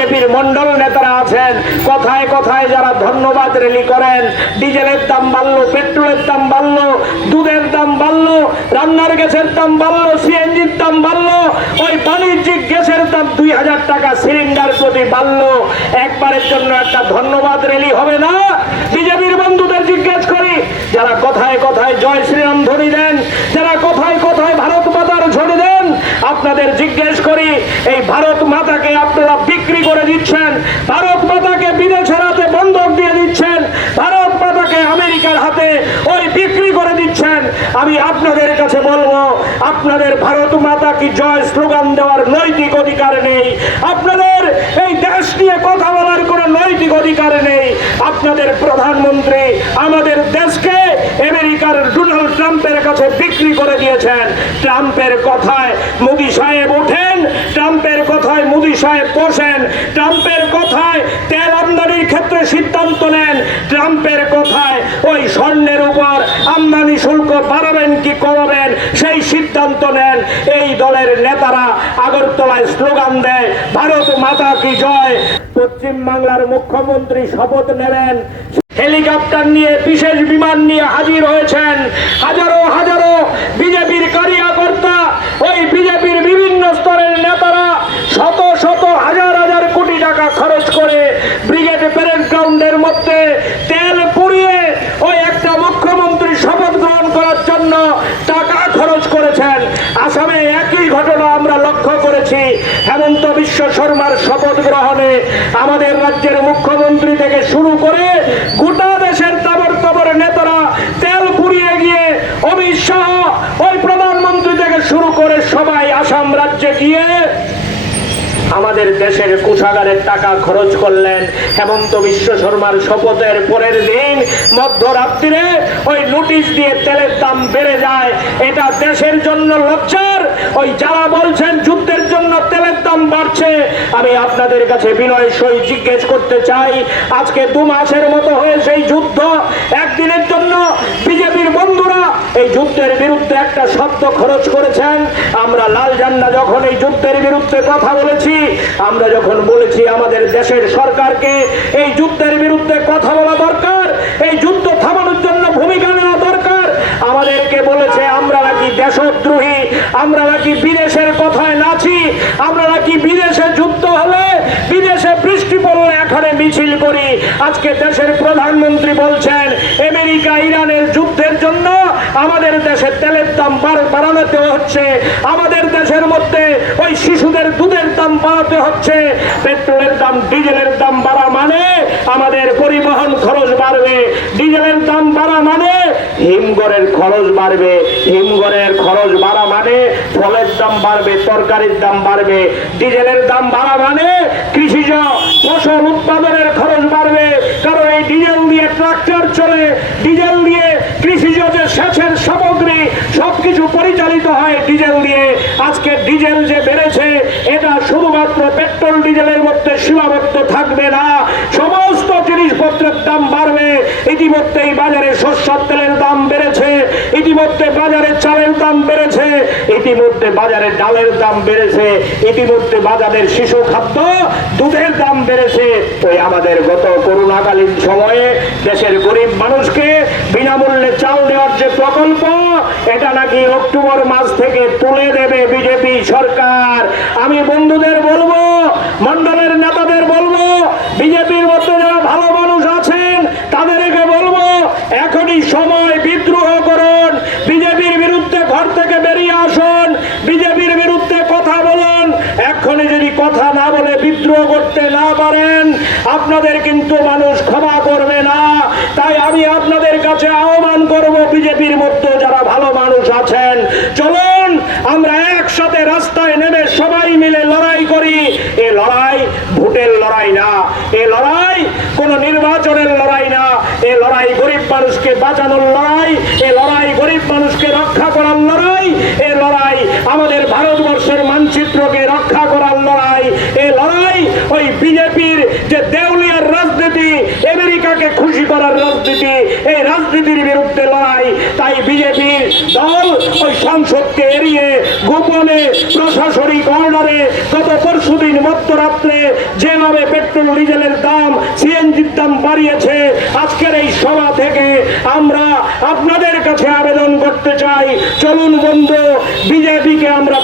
বিজেপির মন্ডল নেতারা আছেন, কথায় কথায় যারা ধন্যবাদ র্যালি করেন, ডিজেলের দাম বাড়লো, পেট্রোলের দাম বাড়লো, দুধের দাম বাড়লো, রান্নার গ্যাসের দাম বাড়লো, সিএনজির দাম বাড়লো, ওই বাণিজ্যিক গ্যাসের দাম 2000 টাকা সিলিন্ডার প্রতি বাড়লো। একবারের জন্য একটা ধন্যবাদ র্যালি হবে না? বিজেপির বন্ধুদের জিজ্ঞেস করি, যারা কথায় কথায় জয় শ্রীরাম ধ্বনি দেন, যারা কথায় কথায় ভারত মাতার ধ্বনি দেন, আপনাদের জিজ্ঞেস করি, এই ভারত মাতাকে আপনারা বিক্রি করে দিচ্ছেন, ভারত মাতাকে বিদেশের হাতে বন্ধক দিয়ে দিচ্ছেন, ভারত মাতাকে আমেরিকার হাতে ওই বিক্রি করে দিচ্ছেন। আমি আপনাদের কাছে বলবো, আপনাদের ভারত মাতা কি জয় স্লোগান দেওয়ার নৈতিক অধিকার নেই, আপনাদের এই দেশ নিয়ে কথা বলার কোনো নৈতিক অধিকার নেই। আপনাদের প্রধানমন্ত্রী আমাদের দেশকে আমেরিকার ডোনাল্ড ট্রাম্পের কাছে বিক্রি করে দিয়েছেন। ট্রাম্পের কথায় মোদি সাহেব ওঠেন, ট্রাম্পের কথায় মোদি সাহেব বসেন, ট্রাম্পের কথায় তেল আমদানির ক্ষেত্রে সিদ্ধান্ত নেন, ট্রাম্পের কথায় ওই স্বর্ণের উপর আমদানি শুল্ক বাড়াবেন কি কমাবেন সেই সিদ্ধান্ত নেন। এই দলের নেতারা আগরতলায় স্লোগান দেয় ভারত মাতা কি জয়। পশ্চিম বাংলার মুখ্যমন্ত্রী শপথ নেবেন, হেলিকপ্টার নিয়ে বিশেষ বিমান নিয়ে হাজির হয়েছেন। হাজারো হাজারো বিজেপির কার্যকর্তা, ওই বিজেপির বিভিন্ন স্তরের নেতারা শত শত হাজার হাজার কোটি টাকা খরচ করে ব্রিগেড প্যারেড গ্রাউন্ডের মধ্যে তেল পুড়িয়ে ওই একটা মুখ্যমন্ত্রী শপথ গ্রহণ করার জন্য টাকা খরচ করেছেন। আসামে একই ঘটনা আমরা লক্ষ্য করেছি। হেমন্ত বিশ্ব শর্মার শপথ গ্রহণে আমাদের রাজ্যের মুখ্যমন্ত্রী থেকে শুরু করে গোটা দেশের তাবর তাবর নেতারা তেল পুড়িয়ে গিয়ে অমিত শাহ ওই প্রধানমন্ত্রী থেকে শুরু করে সবাই আসাম রাজ্যে গিয়ে আমাদের দেশের কোষাগারের টাকা খরচ করলেন। হেমন্ত বিশ্ব শর্মার শপথের পরের দিন মধ্যরাত্রিরে ওই নোটিশ দিয়ে তেলের দাম বেড়ে যায়। এটা দেশের জন্য লজ্জার। ওই যারা বলছেন যুদ্ধের জন্য তেলের দাম বাড়ছে, আমি আপনাদের কাছে বিনয় সহিত জিজ্ঞেস করতে চাই, আজকে 2 মাসের মতো হয়ে সেই যুদ্ধ, একদিনের জন্য বিজেপির বন্ধুরা এই যুদ্ধের বিরুদ্ধে একটা শব্দ খরচ করেছেন? আমরা লাল ঝান্ডা যখন এই যুদ্ধের বিরুদ্ধে কথা বলেছি, আমরা যখন বলেছি আমাদের দেশের সরকারকে এই যুদ্ধের বিরুদ্ধে কথা বলা দরকার, এই যুদ্ধ থামানোর জন্য ভূমিকা নেওয়া দরকার, আমাদেরকে বলেছে আমরা নাকি দেশদ্রোহী, আমরা নাকি বিদেশের কথায় নাচি, আমরা নাকি বিদেশে যুদ্ধ হলে, বিদেশে বৃষ্টি পড়লে এখানে মিছিল করি। আজকে দেশের প্রধানমন্ত্রী বলছেন আমেরিকা ইরানের যুদ্ধের জন্য আমাদের দেশে তেলের দাম বাড়াতে হচ্ছে, আমাদের দেশের মধ্যে ওই শিশুদের দুধের দাম বাড়াতে হচ্ছে, পেট্রোলের দাম ডিজেলের দাম বাড়া মানে আমাদের পরিবহন খরচ বাড়বে, ডিজেলের দাম বাড়া মানে হিমঘরের খরচ বাড়বে, হিমঘরের খরচ বাড়া মানে ফলের দাম বাড়বে, তরকারির দাম বাড়বে, ডিজেলের দাম বাড়া মানে কৃষিজ ফসল উৎপাদনের খরচ বাড়বে। কারণ এই ডিজেল দিয়ে ট্রাক্টর চলে, ডিজেল দিয়ে কৃষিজ যে সেচের সামগ্রী সবকিছু পরিচালিত হয় ডিজেল দিয়ে। আজকে ডিজেল যে বেড়েছে এটা শুধুমাত্র পেট্রোল ডিজেলের মধ্যে সীমাবদ্ধ থাকবে না, সমস্ত জিনিসপত্রের দাম বাড়বে। ইতিমধ্যেই বাজারে সরষের তেলের দাম বেড়েছে, ইতিমধ্যে বাজারে চালের দাম বেড়েছে, ইতিমধ্যে বাজারে ডালের দাম বেড়েছে, ইতিমধ্যে বাজারের শিশু খাদ্য দুধের দাম বেড়েছে। ওই আমাদের গত করোনাকালীন সময়ে দেশের গরিব মানুষকে বিনামূল্যে চাল দেওয়ার যে প্রকল্প, এটা নাকি অক্টোবর মাস থেকে তুলে দেবে বিজেপি সরকার। আমি বন্ধুদের বলবো, মন্ডলের নেতাদের বলবো, বিজেপির মধ্যে যারা ভালো মানুষ আছেন তাদেরকে বলবো, এখনই সময়, বিদ্রোহ করুন, বিজেপির বিরুদ্ধে ঘর থেকে বেরিয়ে আসুন, বিজেপির বিরুদ্ধে কথা বলুন। এখনই যদি কথা না বলে বিদ্রোহ করতে না পারেন, আপনাদের কিন্তু মানুষ ক্ষমা করবে না। তাই আমি আপনাদের কাছে আহ্বান করব, বিজেপির মধ্যে যারা ভালো মানুষ আছেন, চলুন আমরা একসাথে রাস্তায় নেমে সবাই মিলে লড়াই করি। এ লড়াই ভোটের লড়াই না, এ লড়াই কোন নির্বাচনের লড়াই না, এ লড়াই গরিব মানুষকে বাঁচানোর লড়াই, এ লড়াই গরিব মানুষকে রক্ষা করার লড়াই, এ লড়াই আমাদের ভারতবর্ষের মানচিত্রকে রক্ষা করার লড়াই, এ লড়াই ওই বিজেপির যে দেউলিয়ার রাজনীতি, আমেরিকা জনতাকে খুশি করার রাজনীতি, এই রাজনীতির বিরুদ্ধে লড়াই। তাই বিজেপির দল ওই সংসদকে এড়িয়ে গোপনে প্রশাসনিক অর্ডারে গত পরশুদিন মধ্যরাত্রে যেভাবে পেট্রোল ডিজেলের দাম, সিএনজির দাম বাড়িয়েছে, আজকের এই সভা থেকে আমরা আপনাদের কাছে আবেদন করতে চাই, চলুন বন্ধু, বিজেপিকে আমরা